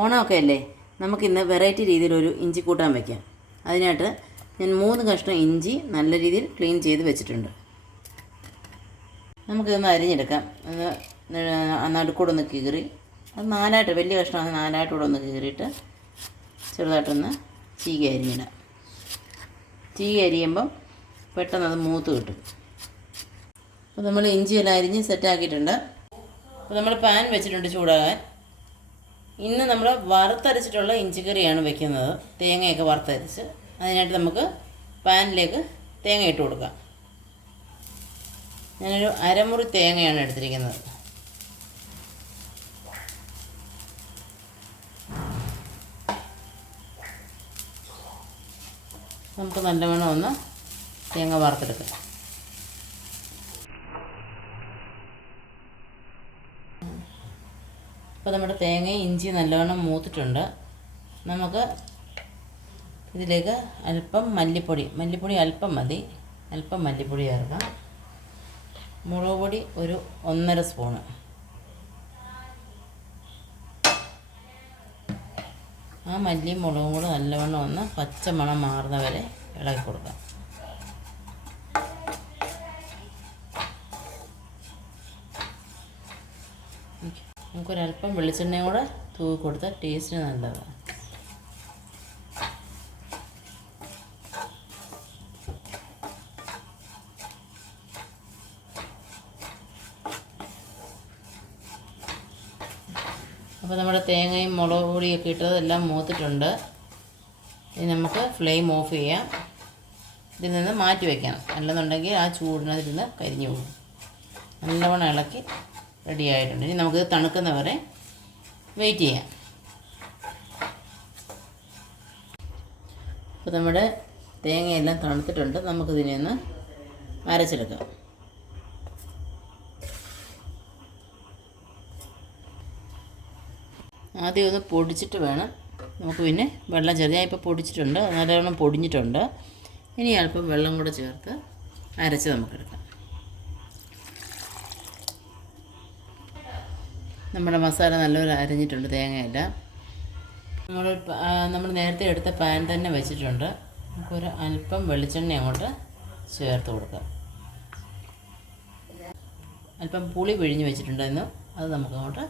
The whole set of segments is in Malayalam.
ഓണമൊക്കെ അല്ലേ, നമുക്കിന്ന് വെറൈറ്റി രീതിയിലൊരു ഇഞ്ചി കൂട്ടാൻ വയ്ക്കാം. അതിനായിട്ട് ഞാൻ 3 കഷ്ണം ഇഞ്ചി നല്ല രീതിയിൽ ക്ലീൻ ചെയ്ത് വെച്ചിട്ടുണ്ട്. നമുക്കിതൊന്ന് അരിഞ്ഞെടുക്കാം. നടുക്കൂടെ ഒന്ന് കീറി, അത് 4ആയിട്ട്, വലിയ കഷ്ണമാണ്, 4ആയിട്ടൂടെ ഒന്ന് കീറിയിട്ട് ചെറുതായിട്ടൊന്ന് ചീകി അരിഞ്ഞിടാം. ചീകി അരിയുമ്പം പെട്ടെന്ന് അത് മൂത്ത് കിട്ടും. അപ്പോൾ നമ്മൾ ഇഞ്ചിയെല്ലാം അരിഞ്ഞ് സെറ്റാക്കിയിട്ടുണ്ട്. അപ്പോൾ നമ്മൾ പാൻ വെച്ചിട്ടുണ്ട് ചൂടാകാൻ. ഇന്ന് നമ്മൾ വറുത്തരച്ചിട്ടുള്ള ഇഞ്ചിക്കറിയാണ് വെക്കുന്നത്, തേങ്ങയൊക്കെ വറുത്തരച്ച്. അതിനായിട്ട് നമുക്ക് പാനിലേക്ക് തേങ്ങ ഇട്ട് കൊടുക്കാം. ഞാനൊരു അരമുറി തേങ്ങയാണ് എടുത്തിരിക്കുന്നത്. നമുക്ക് നല്ലവണ്ണം ഒന്ന് തേങ്ങ വറുത്തെടുക്കാം. അപ്പോൾ നമ്മുടെ തേങ്ങയും ഇഞ്ചി നല്ലവണ്ണം മൂത്തിട്ടുണ്ട്. നമുക്ക് ഇതിലേക്ക് അല്പം മല്ലിപ്പൊടി അല്പം മതി, അല്പം മല്ലിപ്പൊടി ചേർക്കാം. മുളക് പൊടി ഒരു 1.5 സ്പൂണ്. ആ മല്ലിയും മുളകും കൂടെ നല്ലവണ്ണം ഒന്ന് പച്ചമണം മാറുന്ന വരെ ഇളക്കി കൊടുക്കാം. നമുക്കൊരല്പം വെളിച്ചെണ്ണയും കൂടെ തൂക്കി കൊടുത്താൽ ടേസ്റ്റിന് നല്ലതാണ്. അപ്പോൾ നമ്മുടെ തേങ്ങയും മുളക് പൊടിയൊക്കെ ഇട്ടതെല്ലാം മൂത്തിട്ടുണ്ട്. ഇനി നമുക്ക് ഫ്ലെയിം ഓഫ് ചെയ്യാം. ഇതിൽ നിന്ന് മാറ്റി വയ്ക്കണം, അല്ലെന്നുണ്ടെങ്കിൽ ആ ചൂടിനകത്തിരുന്ന് കരിഞ്ഞു പോകും. നല്ലവണ്ണം ഇളക്കി റെഡി ആയിട്ടുണ്ട്. ഇനി നമുക്ക് തണുക്കുന്നവരെ വെയിറ്റ് ചെയ്യാം. അപ്പോൾ നമ്മുടെ തേങ്ങയെല്ലാം തണുത്തിട്ടുണ്ട്. നമുക്കിതിനെ ഒന്ന് അരച്ചെടുക്കാം. ആദ്യം ഒന്ന് പൊടിച്ചിട്ട് വേണം നമുക്ക് പിന്നെ വെള്ളം ചേർത്ത്. ഞാൻ ഇപ്പോൾ പൊടിച്ചിട്ടുണ്ട്, നല്ലവണ്ണം പൊടിഞ്ഞിട്ടുണ്ട്. ഇനി അല്പം വെള്ളം കൂടെ ചേർത്ത് അരച്ച് നമുക്കെടുക്കാം. നമ്മുടെ മസാല നല്ലപോലെ അരഞ്ഞിട്ടുണ്ട്, തേങ്ങയെല്ലാം. നമ്മൾ നേരത്തെ എടുത്ത പാൻ തന്നെ വെച്ചിട്ടുണ്ട്. നമുക്കൊരു അല്പം വെളിച്ചെണ്ണ അങ്ങോട്ട് ചേർത്ത് കൊടുക്കാം. അല്പം പുളി പിഴിഞ്ഞ് വെച്ചിട്ടുണ്ടായിരുന്നു, അത് നമുക്കങ്ങോട്ട്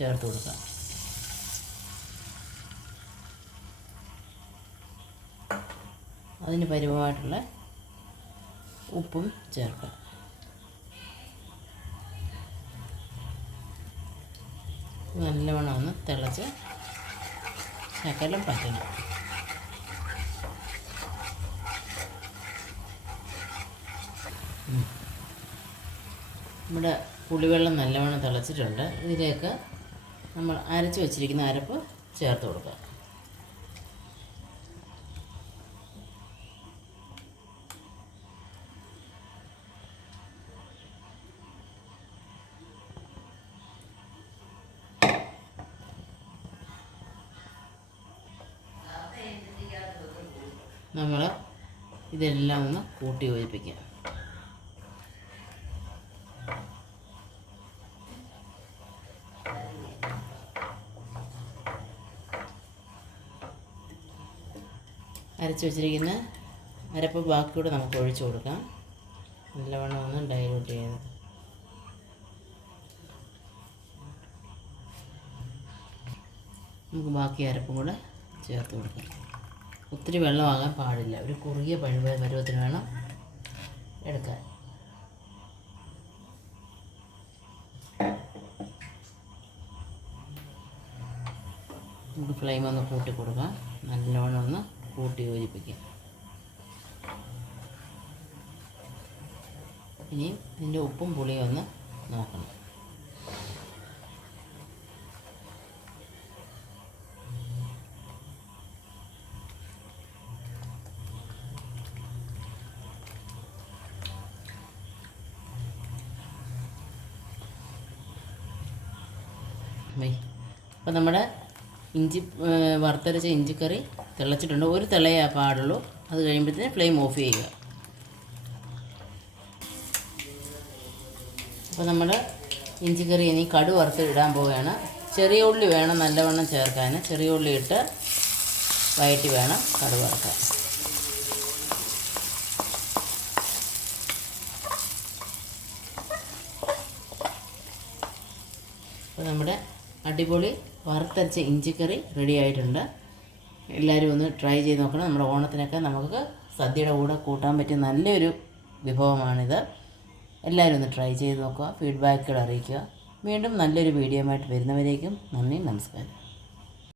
ചേർത്ത് കൊടുക്കാം. അതിന് പരുവമായിട്ടുള്ള ഉപ്പും ചേർക്കാം. നല്ലവണ്ണം ഒന്ന് തിളച്ച് ശകലം പറ്റണം. നമ്മുടെ പുളിവെള്ളം നല്ലവണ്ണം തിളച്ചിട്ടുണ്ട്. ഇതിലേക്ക് നമ്മൾ അരച്ച് വെച്ചിരിക്കുന്ന അരപ്പ് ചേർത്ത് കൊടുക്കുക. നമ്മൾ ഇതെല്ലാം ഒന്ന് കൂട്ടി യോജിപ്പിക്കാം. അരച്ച് വെച്ചിരിക്കുന്ന അരപ്പ് ബാക്കിയൂടെ നമുക്ക് ഒഴിച്ചു കൊടുക്കാം. നല്ലവണ്ണം ഒന്ന് ഡൈലൂട്ട് ചെയ്ത് നമുക്ക് ബാക്കി അരപ്പും കൂടെ ചേർത്ത് കൊടുക്കാം. ഒത്തിരി വെള്ളമാകാൻ പാടില്ല, ഒരു കുറുകിയ പരുവത്തിന് വേണം എടുക്കാൻ. നമുക്ക് ഫ്ലെയിം ഒന്ന് കൂട്ടി കൊടുക്കാം. നല്ലോണം ഒന്ന് കൂട്ടി യോജിപ്പിക്കാം. ഇനി ഇതിൻ്റെ ഉപ്പും പുളിയും ഒന്ന് നോക്കണം. അപ്പോൾ നമ്മുടെ വറുത്തരച്ച ഇഞ്ചിക്കറി തിളച്ചിട്ടുണ്ട്. ഒരു തിളയേ പാടുള്ളൂ. അത് കഴിയുമ്പോഴത്തേന് ഫ്ലെയിം ഓഫ് ചെയ്യുക. അപ്പോൾ നമ്മൾ ഇഞ്ചിക്കറി ഇനി കടു വറുത്ത് ഇടാൻ പോവുകയാണ്. ചെറിയ ഉള്ളി വേണം നല്ലവണ്ണം ചേർക്കാൻ. ചെറിയ ഉള്ളി ഇട്ട് വഴറ്റി വേണം കടുക് വറുക്കാൻ. അപ്പോൾ നമ്മുടെ അടിപൊളി വറുത്തരച്ച ഇഞ്ചിക്കറി റെഡി ആയിട്ടുണ്ട്. എല്ലാവരും ഒന്ന് ട്രൈ ചെയ്ത് നോക്കണം. നമ്മുടെ ഓണത്തിനൊക്കെ നമുക്ക് സദ്യയുടെ കൂടെ കൂട്ടാൻ പറ്റിയ നല്ലൊരു വിഭവമാണിത്. എല്ലാവരും ഒന്ന് ട്രൈ ചെയ്ത് നോക്കുക, ഫീഡ്ബാക്കുകൾ അറിയിക്കുക. വീണ്ടും നല്ലൊരു വീഡിയോ ആയിട്ട് വരുന്നവരേക്കും നന്ദി, നമസ്കാരം.